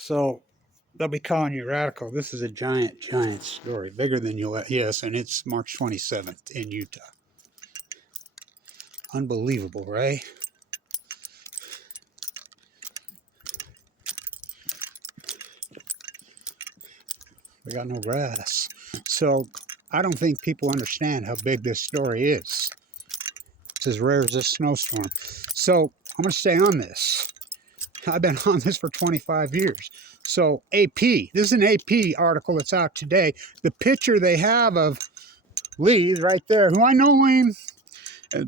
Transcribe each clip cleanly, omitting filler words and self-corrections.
So they'll be calling you radical. This is a giant, giant story, bigger than you'll let. Yes, and it's March 27th in Utah. Unbelievable, right? We got no grass. So I don't think people understand how big this story is. It's as rare as a snowstorm. So I'm going to stay on this. I've been on this for 25 years. So AP, this is an AP article that's out today. The picture they have of Lee right there, who I know him.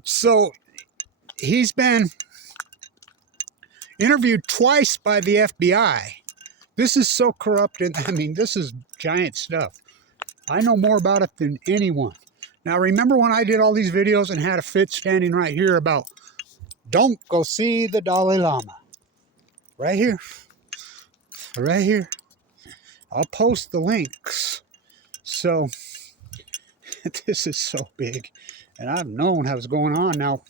So he's been interviewed twice by the FBI. This is so corrupt, and I mean, this is giant stuff. I know more about it than anyone. Now, remember when I did all these videos and had a fit standing right here about don't go see the Dalai Lama? Right here. Right here. I'll post the links. So, this is so big. And I've known how it's going on. Now,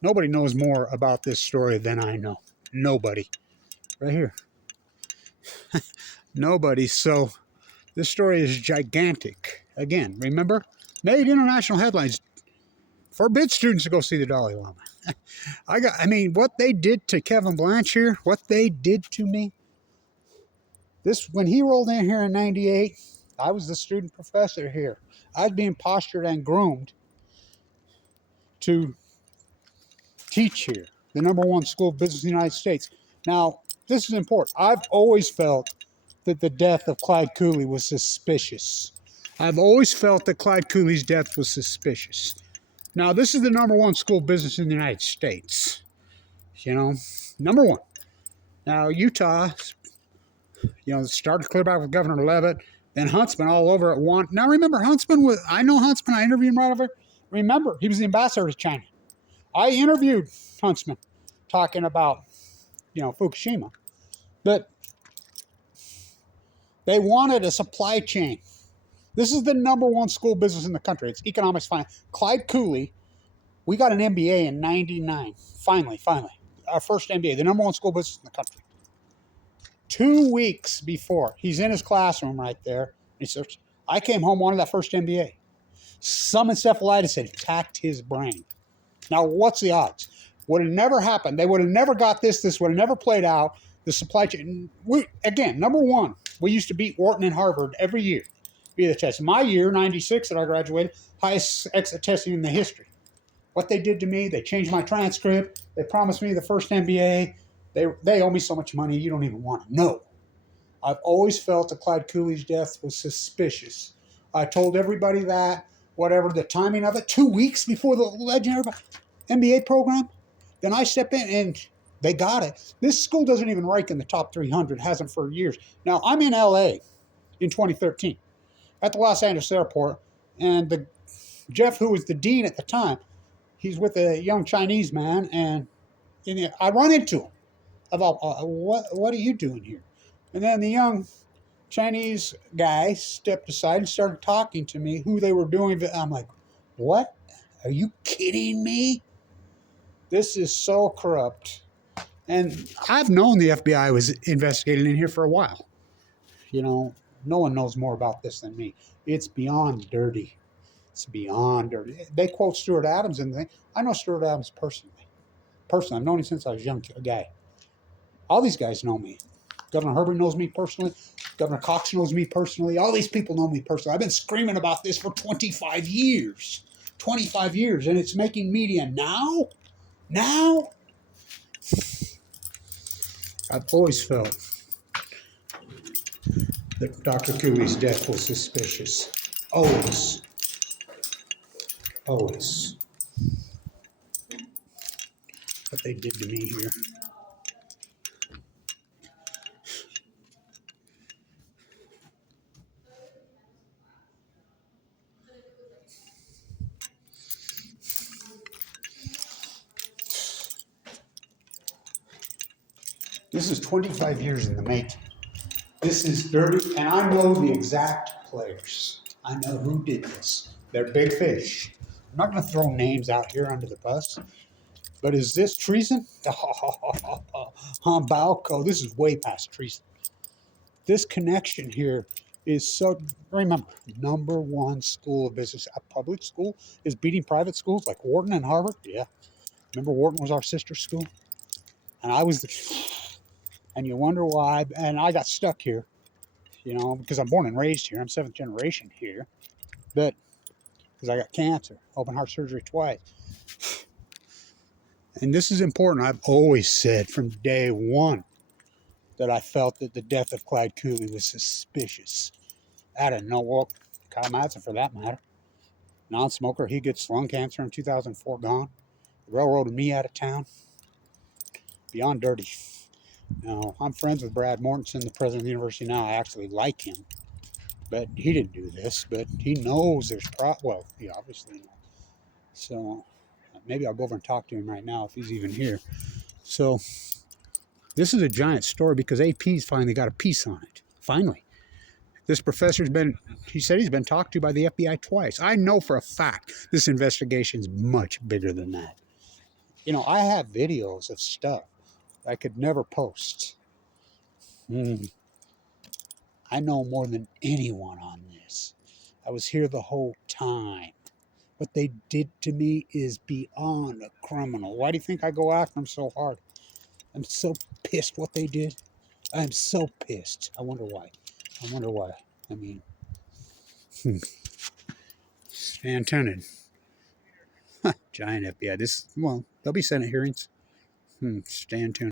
nobody knows more about this story than I know. Nobody. Right here. Nobody. So, this story is gigantic. Again, remember? Made international headlines. Forbid students to go see the Dalai Lama. I mean, what they did to Kevin Blanch here, what they did to me. This, when he rolled in here in 98, I was the student professor here. I was being postured and groomed to teach here, the #1 school of business in the United States. Now, this is important. I've always felt that the death of Clyde Cooley was suspicious. I've always felt that Clyde Cooley's death was suspicious. Now, this is the #1 school of business in the United States. You know, #1. Now, Utah, started clear back with Governor Levitt, then Huntsman all over at one. Now, remember, I know Huntsman, I interviewed him right over. Remember, he was the ambassador to China. I interviewed Huntsman talking about, Fukushima. But they wanted a supply chain. This is the #1 school business in the country. It's economics finance. Clyde Cooley, we got an MBA in 99. Finally. Our first MBA, the #1 school business in the country. 2 weeks before, he's in his classroom right there. He says, I came home, wanted that first MBA. Some encephalitis had attacked his brain. Now, what's the odds? Would have never happened. They would have never got this. This would have never played out. The supply chain. Again, #1, we used to beat Wharton and Harvard every year. Be the test. My year, 96, that I graduated, highest exit testing in the history. What they did to me, they changed my transcript. They promised me the first MBA. They owe me so much money, you don't even want to know. I've always felt that Clyde Cooley's death was suspicious. I told everybody that, whatever the timing of it, 2 weeks before the legendary MBA program. Then I step in and they got it. This school doesn't even rank in the top 300, hasn't for years. Now, I'm in LA in 2013 at the Los Angeles airport, and Jeff, who was the dean at the time, he's with a young Chinese man, and I run into him about, what are you doing here? And then the young Chinese guy stepped aside and started talking to me, who they were doing. I'm like, what? Are you kidding me? This is so corrupt. And I've known the FBI was investigating in here for a while. No one knows more about this than me. It's beyond dirty. It's beyond dirty. They quote Stuart Adams and they. I know Stuart Adams personally. I've known him since I was a young guy. All these guys know me. Governor Herbert knows me personally. Governor Cox knows me personally. All these people know me personally. I've been screaming about this for 25 years. 25 years. And it's making media now? Now? I've always felt that Dr. Cooley's death was suspicious. Always. Always. What they did to me here. This is 25 years in the making. This is dirty, and I know the exact players. I know who did this. They're big fish. I'm not going to throw names out here under the bus, But is this treason? On Balco, this is way past treason. This connection here is so. Remember, number one school of business, a public school, is beating private schools like Wharton and Harvard. Yeah, remember Wharton was our sister school, and I was the. And you wonder why. And I got stuck here, because I'm born and raised here. I'm seventh generation here, but because I got cancer, open heart surgery twice. And this is important. I've always said from day one that I felt that the death of Clyde Cooley was suspicious. I didn't know. Well, Kyle Madsen, for that matter, non-smoker. He gets lung cancer in 2004. Gone. Railroaded me out of town. Beyond dirty. I'm friends with Brad Mortensen, the president of the university now. I actually like him, but he didn't do this. But he knows there's well, he obviously knows. So maybe I'll go over and talk to him right now if he's even here. So this is a giant story because AP's finally got a piece on it. Finally. This professor's he said he's been talked to by the FBI twice. I know for a fact this investigation's much bigger than that. I have videos of stuff I could never post. I know more than anyone on this. I was here the whole time. What they did to me is beyond a criminal. Why do you think I go after them so hard? I'm so pissed what they did. I'm so pissed. I wonder why. I mean, Stan Tenen. Giant FBI. There'll be Senate hearings. Stan Tenen.